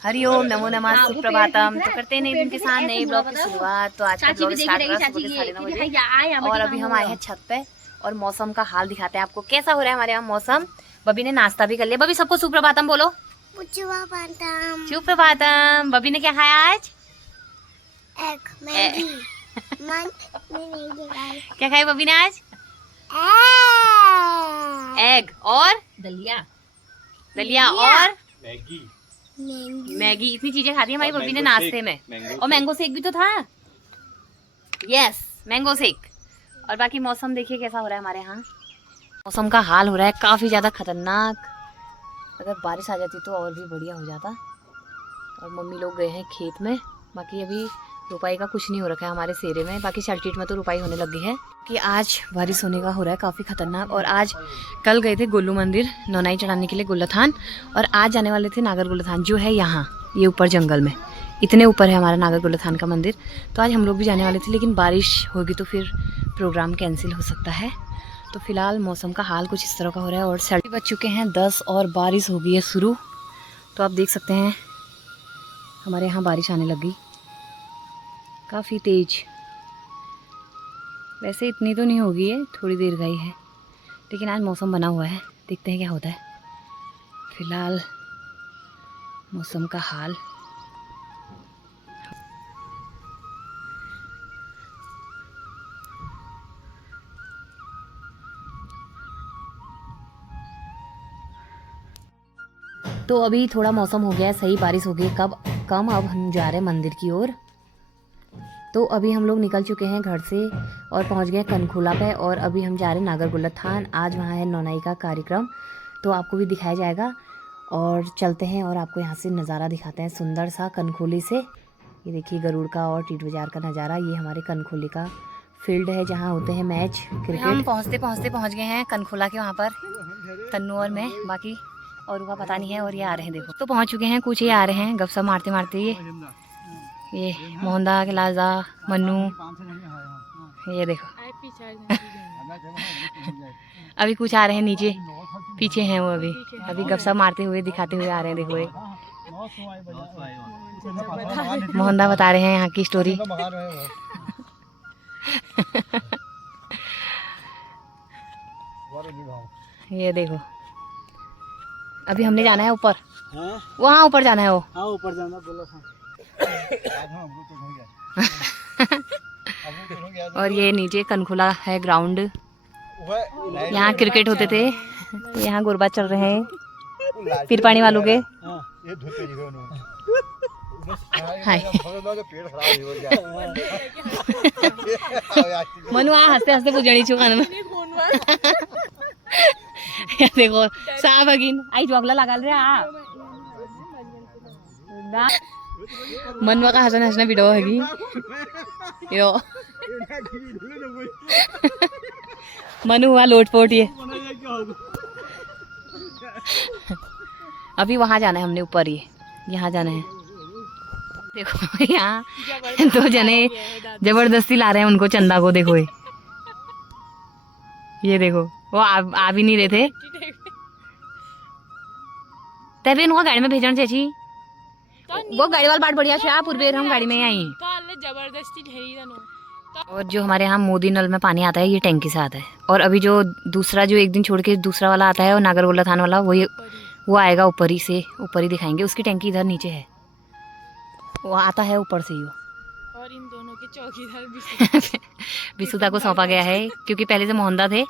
हरिओम, नमो नमः, सुप्रभातम। तो करते हैं नए दिन के साथ नए ब्लॉग की शुरुआत। तो आज का ब्लॉग स्टार्ट हो रहा है सुबह 9:30 बजे और अभी हम आए हैं छत पे और मौसम का हाल दिखाते हैं आपको कैसा हो रहा है हमारे यहाँ मौसम। बबी ने नाश्ता भी कर लिया। बबी सबको सुप्रभातम बोलो। सुप्रभातम। बबी ने क्या खाया आज? Egg Maggi. क्या खाया बबी ने आज? एग और दलिया दलिया और मैगी। मैगी। इतनी चीजें खाती है हमारी बबी ने नाश्ते में। और मैंगो शेक भी तो था। Yes, mango shake. और बाकी मौसम देखिए कैसा हो रहा है हमारे यहाँ। मौसम का हाल हो रहा है काफी ज्यादा खतरनाक। अगर बारिश आ जाती तो और भी बढ़िया हो जाता। और मम्मी लोग गए हैं खेत में। बाकी अभी रुपाई का कुछ नहीं हो रखा है हमारे सेरे में। बाकी शर्टीट में तो रुपाई होने लगी है कि आज बारिश होने का हो रहा है काफ़ी खतरनाक। और आज कल गए थे गोलू मंदिर नौनाई चढ़ाने के लिए गुल्लथान। और आज जाने वाले थे नागर गुल्लथान जो है यहाँ ये ऊपर जंगल में। इतने ऊपर है हमारा नागर गुल्लथान का मंदिर। तो आज हम लोग भी जाने वाले थे लेकिन बारिश होगी तो फिर प्रोग्राम कैंसिल हो सकता है। तो फिलहाल मौसम का हाल कुछ इस तरह का हो रहा है। और सर्दी बज चुके हैं 10 और बारिश हो गई है शुरू। तो आप देख सकते हैं हमारे यहाँ बारिश आने लगी काफ़ी तेज। वैसे इतनी तो नहीं होगी है, थोड़ी देर गई है लेकिन आज मौसम बना हुआ है। देखते हैं क्या होता है। फिलहाल मौसम का हाल तो अभी थोड़ा मौसम हो गया है सही, बारिश हो गई कब कम। अब हम जा रहे हैं मंदिर की ओर। तो अभी हम लोग निकल चुके हैं घर से और पहुंच गए कनखोला पे। और अभी हम जा रहे हैं नागर गुल्लथान। आज वहाँ है नौनाई का कार्यक्रम तो आपको भी दिखाया जाएगा। और चलते हैं और आपको यहाँ से नज़ारा दिखाते हैं सुंदर सा कनखोली से। ये देखिए गरुड़ का और टीट बाजार का नज़ारा। ये हमारे कनखोली का फील्ड है जहाँ होते हैं मैच क्रिकेट। हम पहुँचते पहुँचते पहुँच गए हैं कनखोला के वहाँ पर तन्नू और मैं। बाकी और का पता नहीं है। और ये आ रहे हैं देखो। तो पहुँच चुके हैं, कुछ ये आ रहे हैं गपशप मारते मारते। ये मोहनदा के लाजा मन्नू ये देखो। अभी कुछ आ रहे हैं नीचे पीछे हैं वो। अभी गपशप मारते हुए दिखाते हुए आ रहे हैं देखो। ये मोहनदा बता रहे हैं यहाँ की स्टोरी। ये देखो अभी हमने जाना है ऊपर। वहाँ ऊपर जाना है। वो हाँ ऊपर जाना बोला था। और ये नीचे कनखुला है ग्राउंड। यहाँ क्रिकेट होते थे। यहाँ गुरबा चल रहे हैं फिर पानी वालों के। मनु आ हंसते हंसते पूजनी छू खाना में। देखो सा बगिन आई जोगला लगा रहे आ मनवा का हंसना हंसना वीडियो हैगी यो। मनु हुआ लोटपोट ये। अभी वहां जाना है हमने ऊपर। ये यहाँ जाना है। देखो यहाँ 2 जने जबरदस्ती ला रहे हैं उनको चंदा को। देखो ये देखो वो आ भी नहीं रहे थे तभी उनको गाड़ी में भेजना चाहिए। वो गाड़ी वाला बाट बढ़िया से पूर्वे हम गाड़ी में आई। और जो हमारे यहाँ मोदी नल में पानी आता है ये टैंकी से आता है। और अभी जो दूसरा जो एक दिन छोड़ के दूसरा वाला आता है वो नागर गुल्लथान वाला वो आएगा ऊपर ही से। ऊपर ही दिखाएंगे। उसकी टैंकी इधर नीचे है। वो आता है ऊपर से ही। वो और इन दोनों के चौकीदार बिसुदा को सौंपा गया है क्योंकि पहले से मोहनदा थे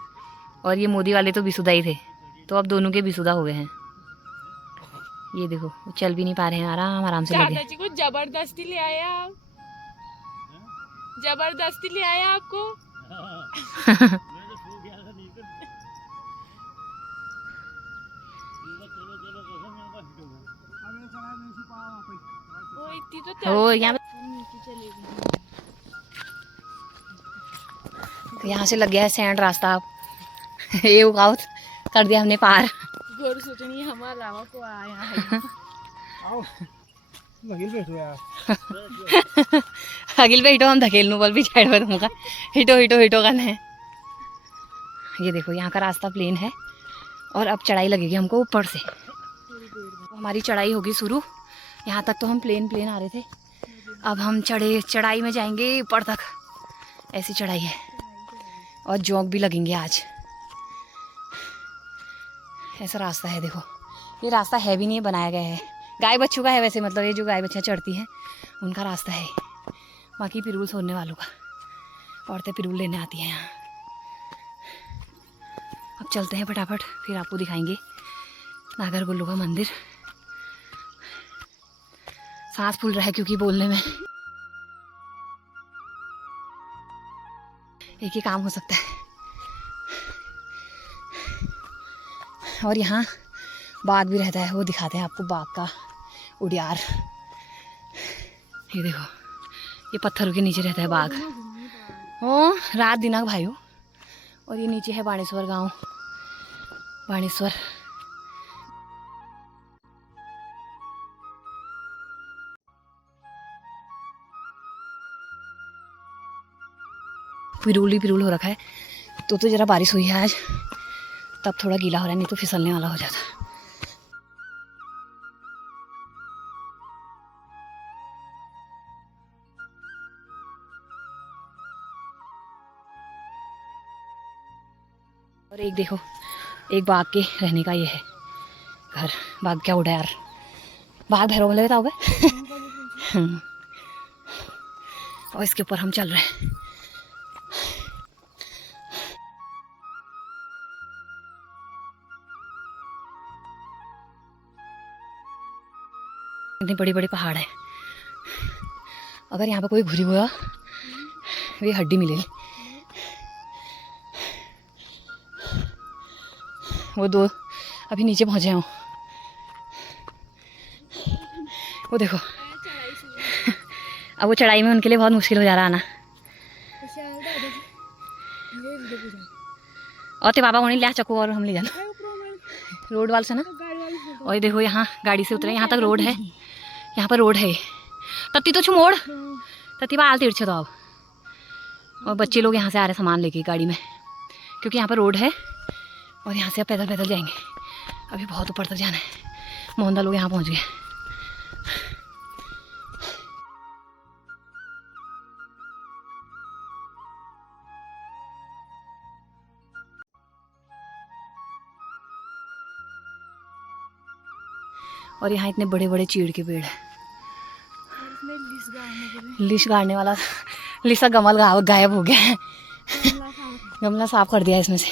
और ये मोदी वाले तो बिसुदा ही थे। तो अब दोनों के बिसुदा हो गए हैं। ये देखो वो चल भी नहीं पा रहे हैं। आराम आराम से लगे। चाचा जी को जबरदस्ती ले आए आप। जबरदस्ती ले आए आपको। वो इतनी तो यहाँ यहाँ से लग गया है सैंड रास्ता। आप ये उगाउत कर दिया हमने पार। गोर सोचनी हमारा लावा को आया है। अगिल पे हिटो हम धकेल नु बोल भी साइड में तुमका हिटो हिटो हिटो करना है। ये देखो यहाँ का रास्ता प्लेन है और अब चढ़ाई लगेगी हमको ऊपर से। हमारी चढ़ाई होगी शुरू। यहाँ तक तो हम प्लेन आ रहे थे, अब हम चढ़ाई में जाएंगे ऊपर तक। ऐसी चढ़ाई है और जॉग भी लगेंगे आज। ऐसा रास्ता है, देखो ये रास्ता है भी नहीं, बनाया गया है, गाय बच्चों का है वैसे, मतलब ये जो गाय बच्चियाँ चढ़ती हैं उनका रास्ता है, बाकी पिरूल सोने वालों का। औरतें पिरूल लेने आती हैं यहाँ। अब चलते हैं फटाफट, फिर आपको दिखाएंगे नागर गुल्लू का मंदिर। सांस फूल रहा है क्योंकि बोलने में एक ही काम हो सकता है। और यहाँ बाघ भी रहता है, वो दिखाते हैं आपको बाघ का उड़ियार। ये देखो, ये पत्थरों के नीचे रहता है बाघ। ओ रात दिनाक भाइयों। और ये नीचे है बाणेश्वर गांव, बाणेश्वर। पिरूल ही पिरूल हो रखा है, तो जरा बारिश हुई है आज, तब थोड़ा गीला हो रहा है, नहीं तो फिसलने वाला हो जाता। और एक देखो, एक बाघ के रहने का ये है घर। बाघ क्या उड़ा यार, बाघ भैरव लगे था। और इसके ऊपर हम चल रहे हैं। इतने बड़े बड़े पहाड़ है, अगर यहाँ पे कोई घुरी हुआ ये हड्डी मिलेगी। वो दो अभी नीचे पहुंचे हूँ, वो देखो। अब वो चढ़ाई में उनके लिए बहुत मुश्किल हो जा रहा है ना। और ते बाबा होने लिया चक्कू और हम ले जाना रोड वाल से ना। और ये देखो, यहाँ गाड़ी से उतरे, यहाँ तक रोड है, यहाँ पर रोड है। तत्ती तो मोड़ तत्ती बाल तिरछे तो अब। और बच्चे लोग यहाँ से आ रहे सामान लेके गाड़ी में, क्योंकि यहाँ पर रोड है और यहाँ से अब पैदल पैदल जाएंगे। अभी बहुत ऊपर तक जाना है। मोहनदा लोग यहाँ पहुँच गए। और यहाँ इतने बड़े बड़े चीड़ के पेड़ हैं। लिश गाड़ने वाला लिसा गमल गायब हो गया है। गमला साफ कर दिया इसमें से।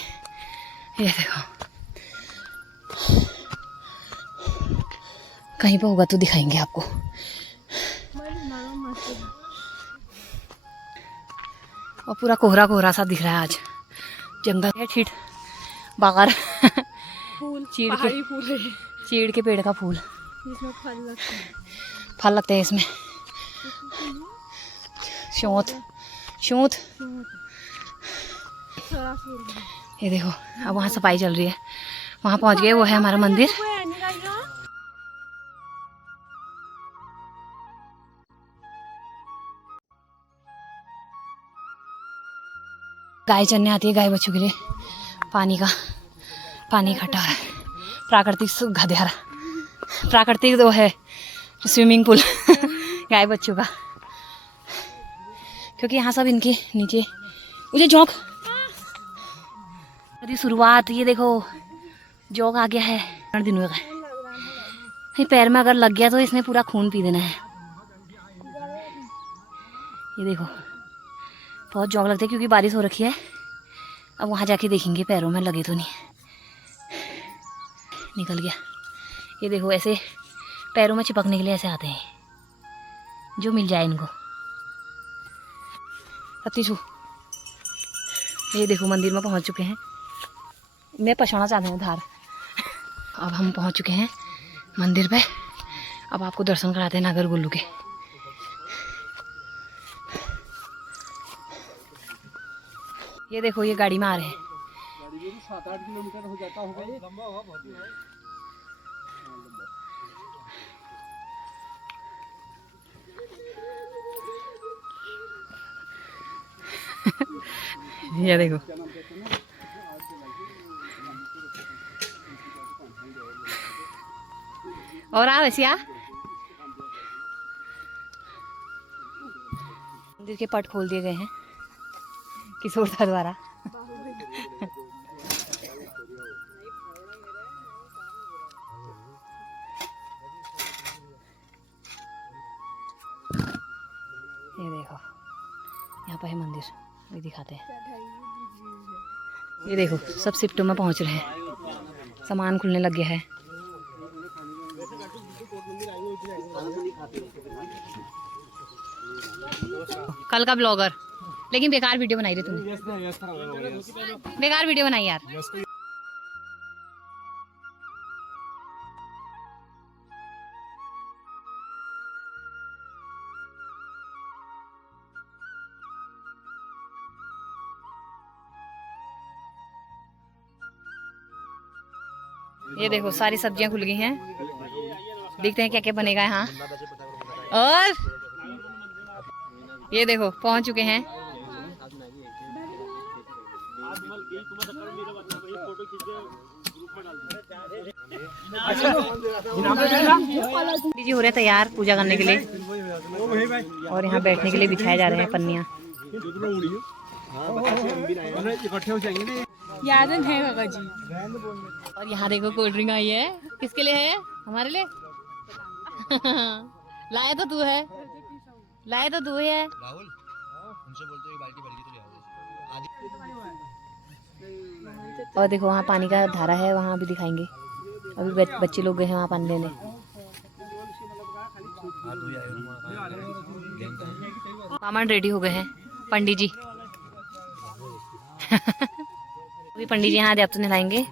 ये देखो, कहीं पे होगा तो दिखाएंगे आपको। और पूरा कोहरा कोहरा सा दिख रहा है आज। जंगल है ठीक, बागर चीड़ के पेड़ का फूल, इसमें फल लगते हैं। फल लगते हैं इसमें। शोंत। ये देखो, अब वहाँ सफाई चल रही है, वहाँ पहुँच गए। वो है हमारा मंदिर। गाय चरने आती है, गाय बच्चों के लिए पानी इकट्ठा है। प्राकृतिक गधेरा, प्राकृतिक वो है स्विमिंग पूल गाय बच्चों का, क्योंकि यहाँ सब इनके नीचे मुझे जॉक शुरुआत। ये देखो जॉक आ गया है दिनों का। ये पैर में अगर लग गया तो इसने पूरा खून पी देना है। ये देखो बहुत जॉक लगते हैं, क्योंकि बारिश हो रखी है। अब वहाँ जाके देखेंगे पैरों में लगे तो नहीं। निकल गया। ये देखो ऐसे पैरों में चिपकने के लिए ऐसे आते हैं, जो मिल जाए इनको। अतिशु, ये देखो मंदिर में पहुंच चुके हैं। मैं पछाना चाहते हैं धार। अब हम पहुंच चुके हैं मंदिर पे। अब आपको दर्शन कराते हैं नागर गुल्लू के। ये देखो, ये गाड़ी में आ रहे हैं। 7-8 किलोमीटर हो जाता होगा, ये लंबा होगा बहुत ही। ये देखो, और आ वैसे आ मंदिर के पट खोल दिए गए हैं किशोरदा द्वारा। ये देखो यहाँ पर है मंदिर, ये दिखाते हैं। ये देखो सब शिफ्टों में पहुँच रहे हैं, सामान खुलने लग गया है। कल का ब्लॉगर, लेकिन बेकार वीडियो बनाई रे तूने, बेकार वीडियो बनाई यार। ये देखो सारी सब्जियां खुल गई हैं, देखते हैं क्या क्या बनेगा यहाँ। और ये देखो पहुंच चुके हैं। जी हो रहे तैयार पूजा करने के लिए, और यहाँ बैठने के लिए बिछाए जा रहे हैं पन्नियाँ। याद है काका जी। और यहाँ देखो कोल्ड ड्रिंक आई है, किसके लिए है? हमारे लिए। लाया तो तू है, लाया तो तू है। राहुल उनसे बोलते एक बाल्टी भर के तो ले आओ। और देखो वहाँ पानी का धारा है, वहाँ भी दिखाएंगे। अभी बच्चे लोग गए हैं वहाँ पानी लेने। सामान रेडी हो गए हैं पंडित जी। अभी पंडित जी यहाँ अध्यापन नहलाएंगे।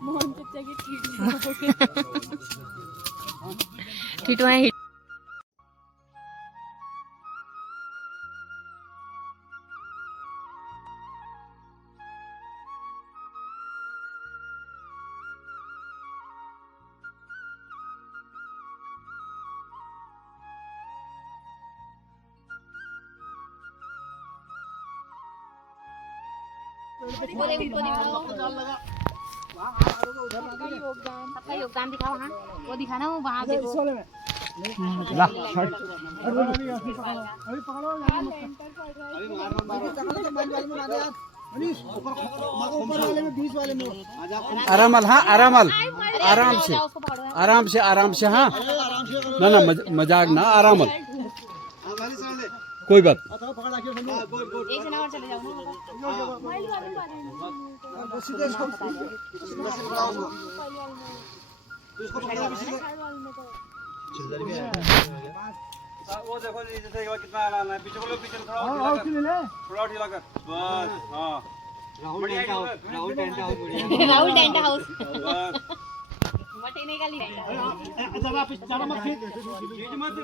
ठीटो है। सबका योगदान दिखा वहाँ, वो दिखाना वो वहाँ देखो। आरामल, हाँ आरामल, आराम से आराम से आराम से। हाँ ना ना मजाक ना, आरामल कोई बात। एक जना और चले जाओ वो देखो जैसे कितना आराम है। पीछे बोलो, पीछे थोड़ा ढीला कर बस। हाँ राहुल टेंट हाउस मटेने का लिए। ज्यादा मत खींच,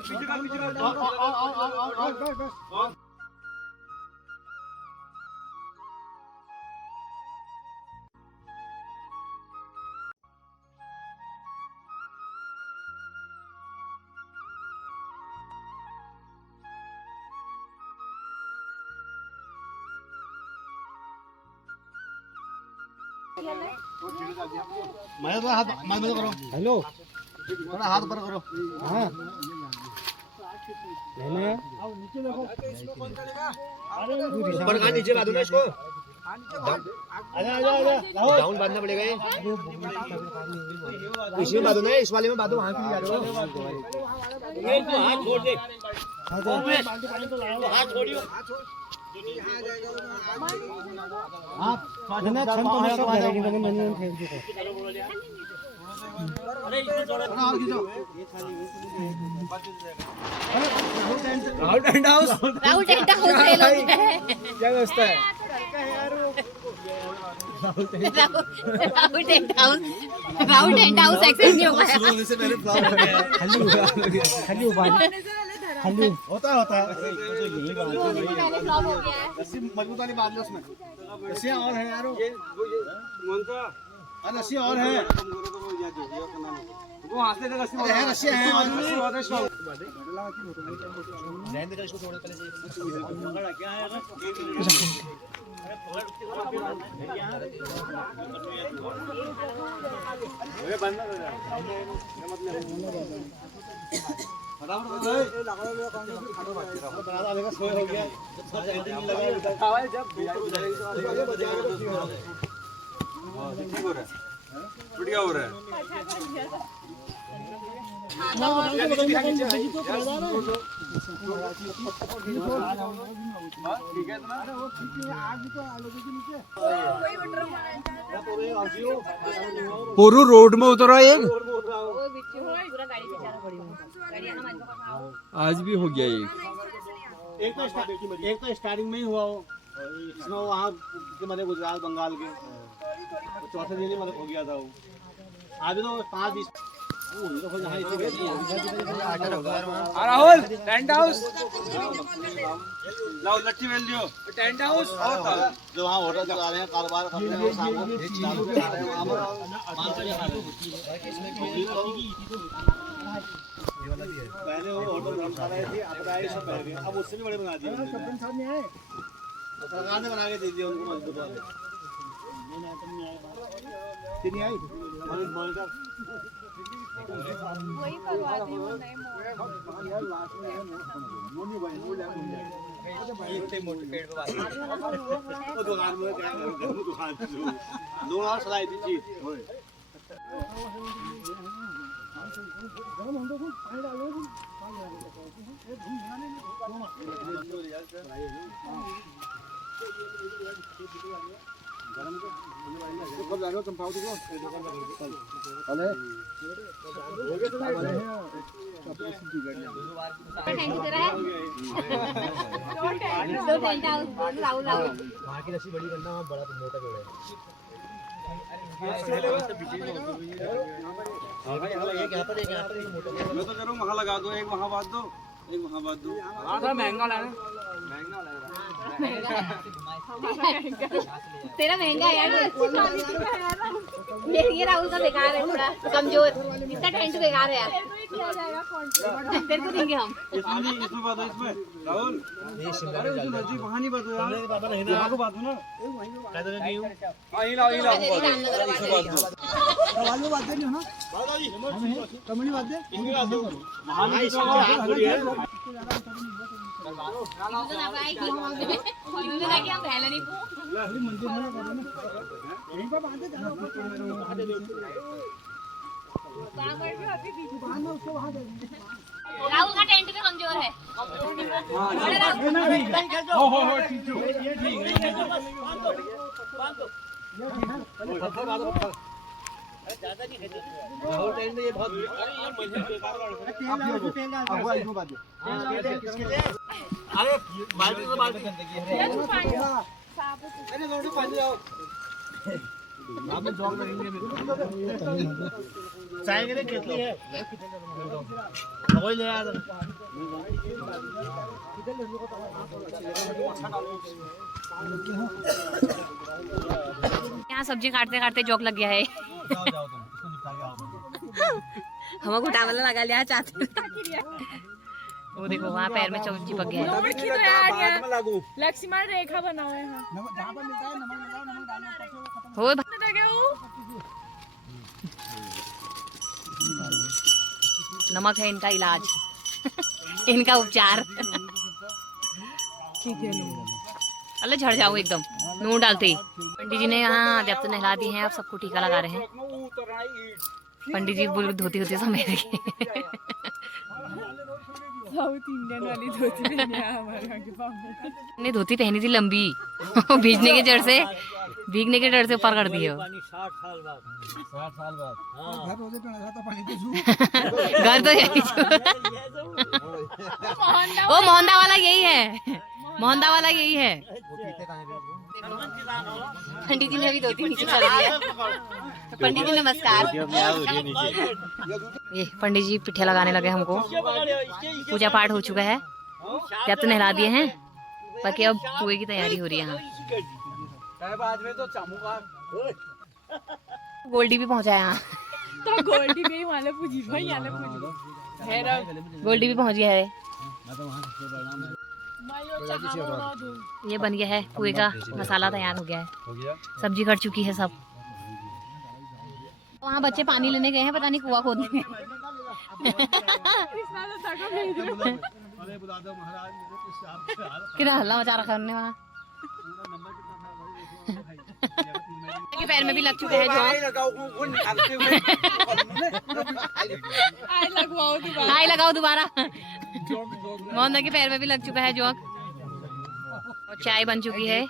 पीछे का मैं तो हाथ मैं तो करो। हेलो थोड़ा हाथ ऊपर करो। हाँ ऊपर का नीचे बांधो ना इसको। डाउन बांधना पड़ेगा ये। इसमें बांधो ना, इस वाले में बांधो। वहाँ क्यों जा रहे हो? हाथ छोड़ दे, हाथ छोड़ियो। आप साधना छन तो है तो करेंगे, लेकिन मैंने फेंक दिया। राहुल टेंट हाउस ले लो। क्या व्यवस्था है? राहुल टेंट हाउस एक्सेस नहीं होगा। खाली होता है। मजबूत वाली बांध लो उसमें। रस्सियाँ और है यारो, रस्सियाँ और है। रस्सियाँ हैं रहने दो इसको, छोड़ पहले से। बढ़िया हो रहा है। ठीक है पूरू रोड में उतरा एक आज भी हो गया एक तो स्टार्टिंग में ही हुआ हो, इसमें वहाँ के मतलब गुजरात बंगाल के चौथे दिन ही मतलब हो गया था वो। आज तो 5-20 राहुल टेंट हाउस लाओ लट्ठी मेल दियो टेंट हाउस जो वहाँ होटल चला रहे हैं कारोबार अपने वो सामने चालू करा रहे हैं वहाँ पर 500 पहले वो होटल बना रहे थे अपराई सब पहले गए, अब उससे भी बड़े बना दिए सरकार ने बना के दे दिया उनको मजदूर वाले नहीं आई मॉनिटर वही करवाती हूँ नए दुकान में क्या दुकान दो और सलाई दी चीज कब जा रहे हो चंपावती को? वहाँ की रस्सी बड़ी करना, वहाँ बड़ा मोटा पेड़ है। मैं तो करूँ वहाँ लगा दो, एक वहाँ बांध दो, एक वहाँ बांध दो। महंगा लाना तेरा महंगा है यार। ये राहुल का बेकार है, थोड़ा कमजोर, इसका टेंट बेकार है यार। तेरे को देंगे हम। इसमें बात हो, इसमें राहुल अरे मर्जी वहाँ नहीं बात हो यार, वहाँ को बात हो ना। यहीं लाओ इसमें बात हो। राहुल का टेंट भी कमजोर है। चाय के लिए कितनी है? वही ले आया था। यहाँ सब्जी काटते काटते जोक लग गया है। हमको टावल लगा लिया चाहते। वो देखो वहाँ पैर में चिपक गया है। लक्ष्मण रेखा बनाओ यहाँ। हो नमक है इनका इलाज। इनका उपचार। अल्लाह झड़ जाओ एकदम नून डालते ही। पंडित जी ने यहाँ जब तो नहला दी हैं, अब सबको टीका लगा रहे हैं। पंडित जी बोल धोती होती समय साउथ इंडियन वाली धोती पहनी है हमारे यहाँ के पास। ने धोती पहनी थी लंबी, भीगने के डर से ऊपर कर दी हो। 60 साल बाद घर तो यही वो मोहंदा वाला यही है, मोहंदा वाला यही है। पंडित जी ने अभी धोती नीचे कर दिया। पंडित जी नमस्कार। ये पंडित जी पिठे लगाने लगे हमको। पूजा पाठ हो चुका है, क्या तो नहला दिए हैं, बाकी अब पुए की तैयारी हो रही है यहाँ। गोल्डी भी पहुंचा है यहाँ। तो गोल्डी भी वाले पूजी भाई वाले पूजी गोल्डी भी पहुंच गया है। मायो चाहा दो। ये बन गया है, पुए का मसाला तैयार हो गया है, सब्जी कट चुकी है सब। वहाँ बच्चे पानी लेने गए हैं, पता नहीं कुआं खोदने। अरे बुला दो महाराज, मेरे तो साहब से हाल कितना हल्ला मचा रखा हमने वहाँ। पूरा नंबर कितना था भाई, देखो के पैर में भी लग चुके हैं जॉक। हाय लगाओ दोबारा। मोहन के पैर में भी लग चुका है जॉक। और चाय बन चुकी है।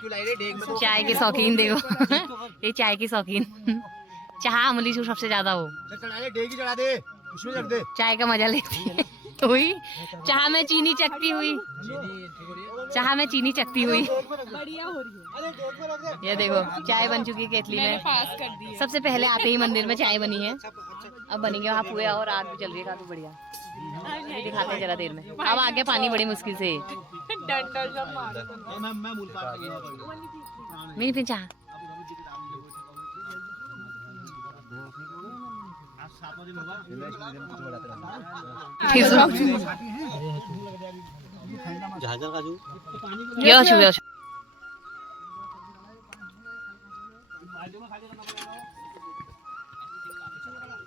चाय के शौकीन देखो। ये चाय की शौकीन। चाह अमली चूर सबसे ज्यादा हो। चढ़ा दे, उसमें रख दे। चाय का मजा लेती है। हुई चाह में चीनी चखती हुई। चाह में चीनी चखती हुई। बढ़िया हो रही है। ये देखो चाय बन चुकी है केतली मैंने में। पास कर दी। सबसे पहले आते ही मंदिर में चाय बनी है। अब बनेंगे वहाँ पुए और आग भी चल रही है। तो बढ़िया अभी दिखाते हैं जरा देर में। अब आगे पानी बड़ी मुश्किल से। डंडा जब मार। मैं मूल पार गया मेरी फिर चाह आज 7वां दिन होगा। झाझर काजू यो छु यो छु।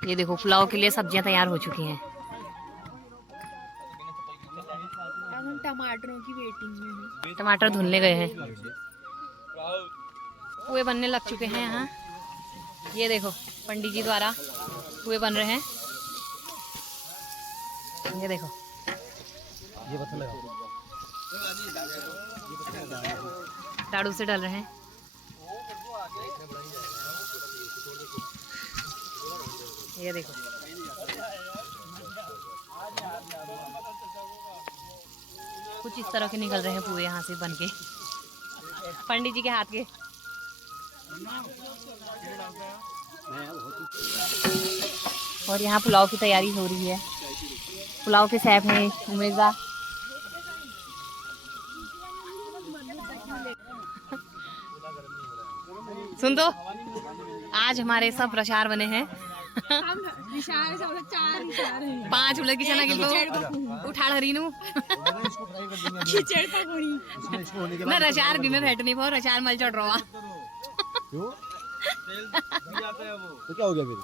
ये देखो पुलाव के लिए सब्जियां तैयार हो चुकी हैं। हम टमाटरों की वेटिंग में हैं। टमाटर धुलने गए हैं। पुए बनने लग चुके हैं यहाँ। ये देखो पंडित जी द्वारा पुए बन रहे हैं। ये देखो ये पत्थर लगा, झाड़ू से डल रहे हैं। ये देखो कुछ इस तरह के निकल रहे हैं पुए यहाँ से बन के पंडित जी के हाथ के। और यहाँ पुलाव की तैयारी हो रही है। पुलाव के सैफ हैं उमेशदा। सुन तो आज हमारे सब प्रचार बने हैं। हम इशारे से 4 इशारे हैं। 5 उलग की चना गिल्लो उठाड़ हरीनू खिचड़ पकौड़ी। ना रचार भी में बैठ नहीं पाओ। रचार मल चढ़ रहा। क्यों तो क्या हो गया फिर?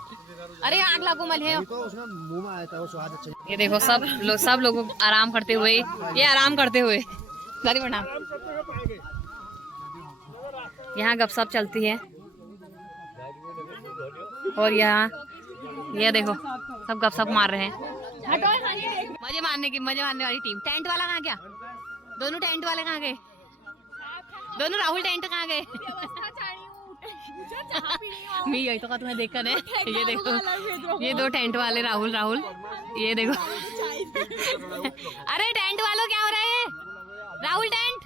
अरे आग लागू मल है। तो उसका मुंह में आया था वो स्वाद अच्छा। ये देखो सब लोग आराम करते हुए। ये आराम करते हुए दादी प्रणाम। यहाँ गपशप चलती है। और यहाँ ये देखो सब गपशप मार रहे हैं। मजे मारने वाली टीम। टेंट वाला कहाँ गया? दोनों टेंट वाले कहाँ गए? दोनों राहुल टेंट कहाँ गए? मैं यही तो तुम्हें देखकर है। ये देखो ये 2 टेंट वाले राहुल। ये देखो अरे टेंट वालों क्या हो रहा है? राहुल टेंट।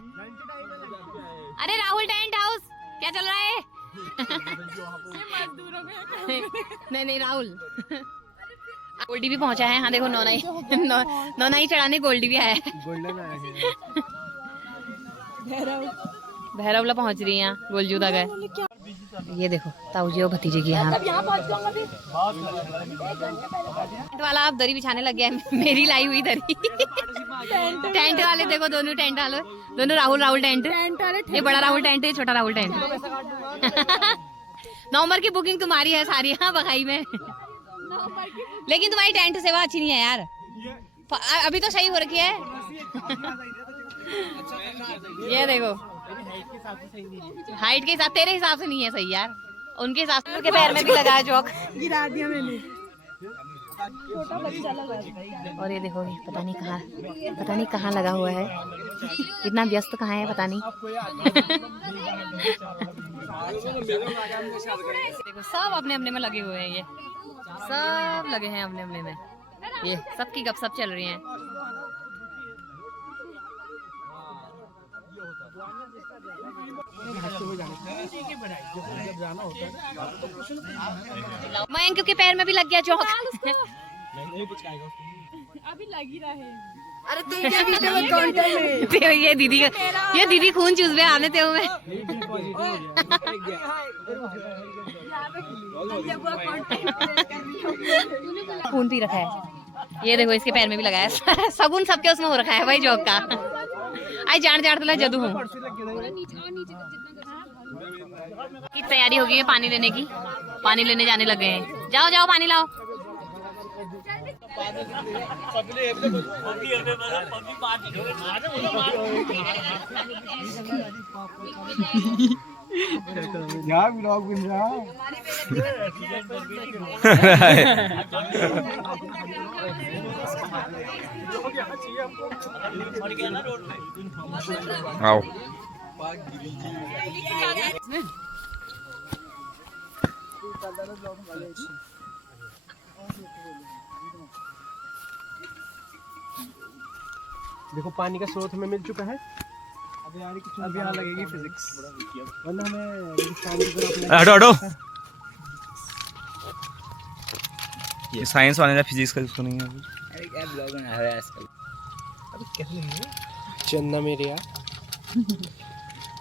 अरे राहुल टेंट हाउस क्या चल रहा है? नहीं राहुल। गोल्डी भी पहुंचा है। हाँ देखो नौनाई चढ़ाने गोल्डी भी आया है। गोल्डन आया है। भैरवला पहुंच रही है यहाँ। गोलजूदा गए। ये देखो ताऊजी और भतीजे की यहाँ। टेंट वाला अब दरी बिछाने लग गया है। मेरी लाई हुई दरी। टेंट वाले देखो दोनों टेंट वाले। दोनों राहुल टेंट। ये बड़ा राहुल टेंट है, छोटा राहुल टेंट। नवंबर की बुकिंग तुम्हारी है सारी। हाँ बखाई में। लेकिन तुम्हारी टेंट सेवा अच्छी नहीं है यार। अभी तो सही हो रखी है। ये देखो हाइट के हिसाब तेरे हिसाब से नहीं है सही यार। उनके हिसाब से उनके पैर में भी लगा है चौक। गिरा दिया मैंने। और ये देखो पता नहीं कहाँ लगा हुआ है। इतना व्यस्त कहाँ है पता नहीं। देखो सब अपने में लगे हुए हैं। ये सब लगे हैं अपने में। ये सबकी गपशप चल रही है। मयंक के पैर में भी लग गया चौक। अभी लग ही रहा है। अरे तुम ये दीदी खून चूस गया आने ते हुए। खून पी रखा है। ये देखो इसके पैर में भी लगा है। सगुन सबके उसमें हो रखा है भाई जॉब का। आई जान तो जदू हूँ। की तैयारी हो गई है पानी लेने की। पानी लेने जाने लगे हैं। जाओ पानी लाओ। यहाँ ब्लॉग बन रहा आओ देखो पानी का स्रोत हमें मिल चुका है। अब यहाँ लगेगी फिजिक्स, वरना हमें रेगिस्तान की तरफ हटो हटो, ये साइंस वाले ने फिजिक्स का इसको नहीं है। अरे क्या ब्लॉग बना रहा है आजकल। चंदा मेरे यार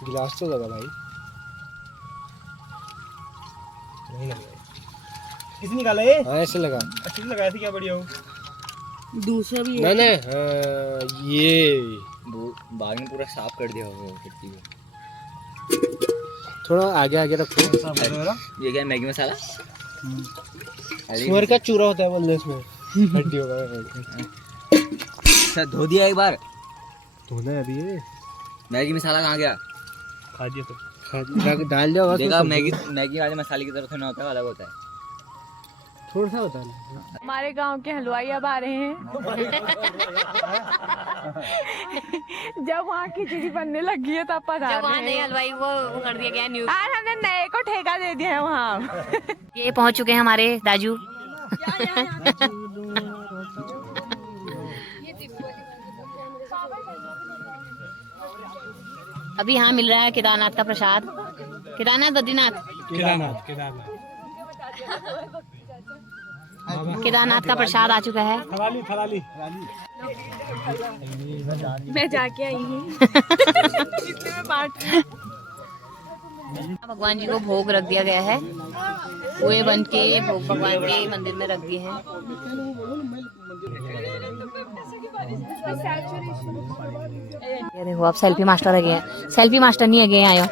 गिलास तो लगा भाई, नहीं लगा। किसने निकाला ये? हाँ ऐसे लगा, अच्छे से लगाया था, क्या बढ़िया हो। दूसरा भी मैंने ये बाग में पूरा साफ कर दिया होगा खिड़की को। थोड़ा आगे आगे रखो। ये क्या मैगी मसाला? सुअर का चूरा होता है बोलने इसमें हड्डी होगा। अच्छा धो दिया एक बार। धोना है अभी ये। मैगी मसाला कहाँ गया? खा दिया तो डाल दिया होगा। देखा मैगी वाले मसाले की तरफ थोड़ा होता है, अलग होता है। थोड़ा सा होता है। हमारे गांव के हलवाई अब आ रहे हैं। जब वहाँ खिचड़ी बनने लगी है तब पता जब वहाँ नए हलवाई वो कर दिया गया न्यूज। आज हमने नए को ठेका दे दिया है वहाँ। ये पहुंच चुके हैं हमारे दाजू। अभी यहाँ मिल रहा है केदारनाथ का प्रसाद। केदारनाथ बद्रीनाथ केदारनाथ का प्रसाद आ चुका है। थलाली मैं जाके आई हूँ। भगवान जी को भोग रख दिया गया है। कुएं बन के भोग भगवान के मंदिर में रख दिए हैं। ये देखो आप सेल्फी मास्टर आ गए हैं। सेल्फी मास्टर नहीं है गए आयो।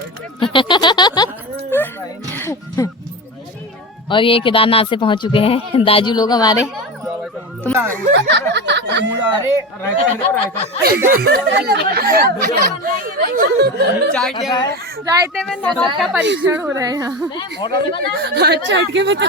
और ये केदारनाथ से पहुंच चुके हैं दाजू लोग हमारे। रायते में नमक का परीक्षण हो रहा है यहाँ। चाट के बता।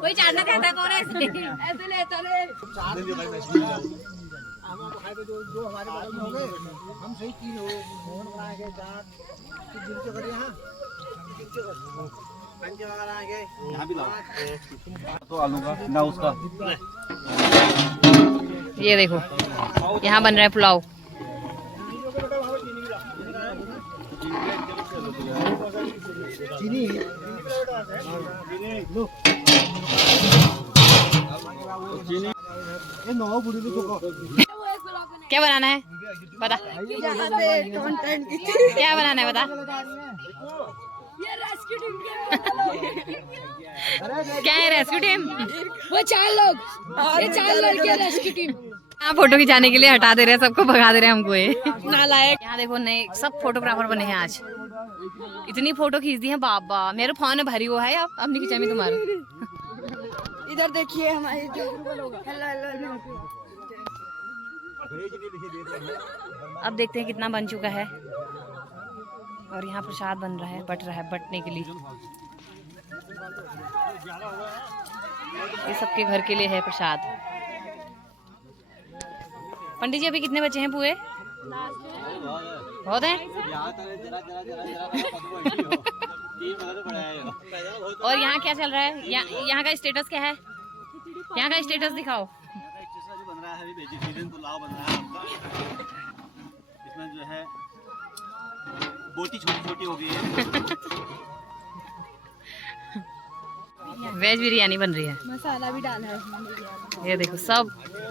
कोई चाटना चाहता कौन है? ऐसे ले चले। जो हमारे बगल में हो गए हम सही 3 हो फोन बना के चाट जिनके करिए हां पंजे वगैरह आ गए यहां भी लाओ तो आलू का ना उसका। ये देखो यहाँ बन रहा है पुलाव। चीनी लो चीनी ये नौ बुड़ी भी तो क्या बनाना है बता। क्या बनाना है बता। क्या है रेस्क्यू टीम? वो 4 लोग, ये 4 लड़के रेस्क्यू टीम। हाँ फोटो खिंचाने के लिए हटा दे रहे हैं सबको, भगा दे रहे हैं हमको। ये नालायक। यहाँ देखो नए सब फोटोग्राफर बने हैं आज। इतनी फोटो खींच दी है बाबा। मेरे फोन में भरी हुआ है अब नहीं खिंचा मैं तुम्हारा। इधर देखिए हमारे हेलो अब देखते हैं कितना बन चुका है। और यहाँ प्रसाद बन रहा है, बट रहा है बटने के लिए। ये सबके घर के लिए है प्रसाद। पंडित जी अभी कितने बचे हैं पुए? बहुत हैं। और यहाँ क्या चल रहा है? यहाँ का स्टेटस क्या है? यहाँ का स्टेटस दिखाओ। बन रहा है अभी वेजिटेरियन पुलाव बन रहा है आपका। इसमें जो है बोटी छोटी छोटी हो गई है। वेज बिरयानी बन रही है। मसाला भी डाला है। ये देखो सब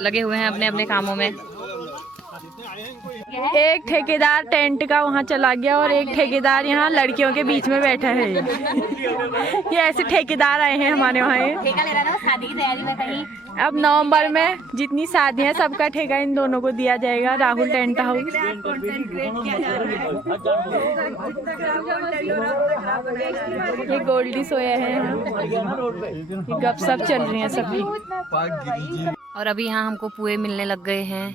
लगे हुए हैं अपने अपने कामों में। एक ठेकेदार टेंट का वहाँ चला गया और एक ठेकेदार यहाँ लड़कियों के बीच में बैठा है। ये ऐसे ठेकेदार आए हैं हमारे वहाँ। ठेका ले रहा था शादी की तैयारी में कहीं। अब नवंबर में जितनी शादियां सबका ठेका इन दोनों को दिया जाएगा। Rahul tent house. ये गोल्डी सोया है यहाँ। ये गपशप चल रही है सबकी। और अभी यहाँ हमको पुए मिलने लग गए हैं।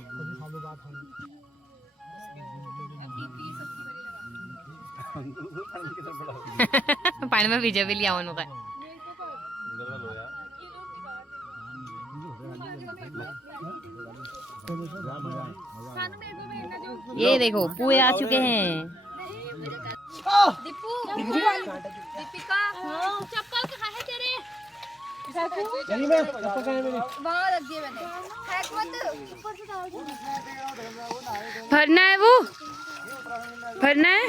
पानी में भिजा भी लिया उनका। ये देखो पुए आ चुके हैं। दीपिका चप्पल कहाँ है तेरे? वहाँ रख दिए मैंने। भरना है वो, भरना है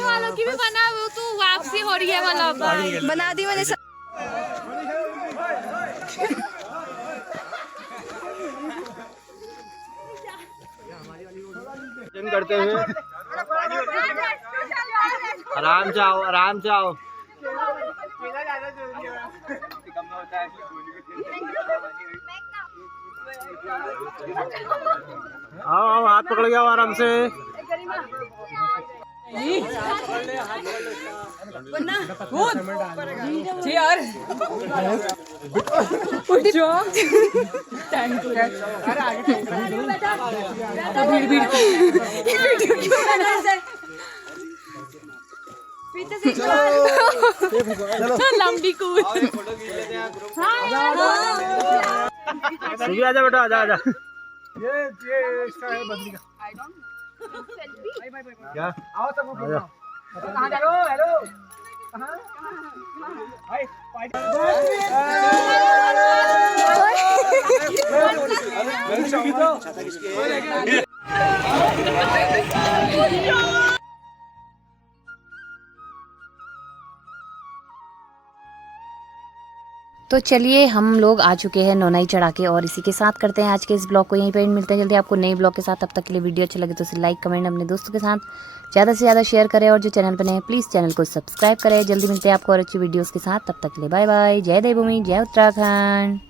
वालों की भी बना। वो तो वापसी हो रही है मतलब बना दी मैंने। करते हुए आराम से आओ, आराम से आओ। आओ आओ, हाथ पकड़ के आओ आराम से। लंबी कूद। आजा बेटा, आजा आजा। ये इसका है बदली का। क्या? आओ सब कहाँ जा रहे हो? हेलो कहाँ? तो चलिए हम लोग आ चुके हैं नौनाई चढ़ा के, और इसी के साथ करते हैं आज के इस ब्लॉग को यहीं पे एंड। मिलते हैं जल्दी आपको नए ब्लॉग के साथ। तब तक के लिए वीडियो अच्छा लगे तो उसे लाइक कमेंट अपने दोस्तों के साथ ज़्यादा से ज़्यादा शेयर करें, और जो चैनल पर नए हैं प्लीज़ चैनल को सब्सक्राइब करें। जल्दी मिलते हैं आपको और अच्छी वीडियोज़ के साथ। तब तक के लिए बाय बाय। जय देवभूमि, जय उत्तराखंड।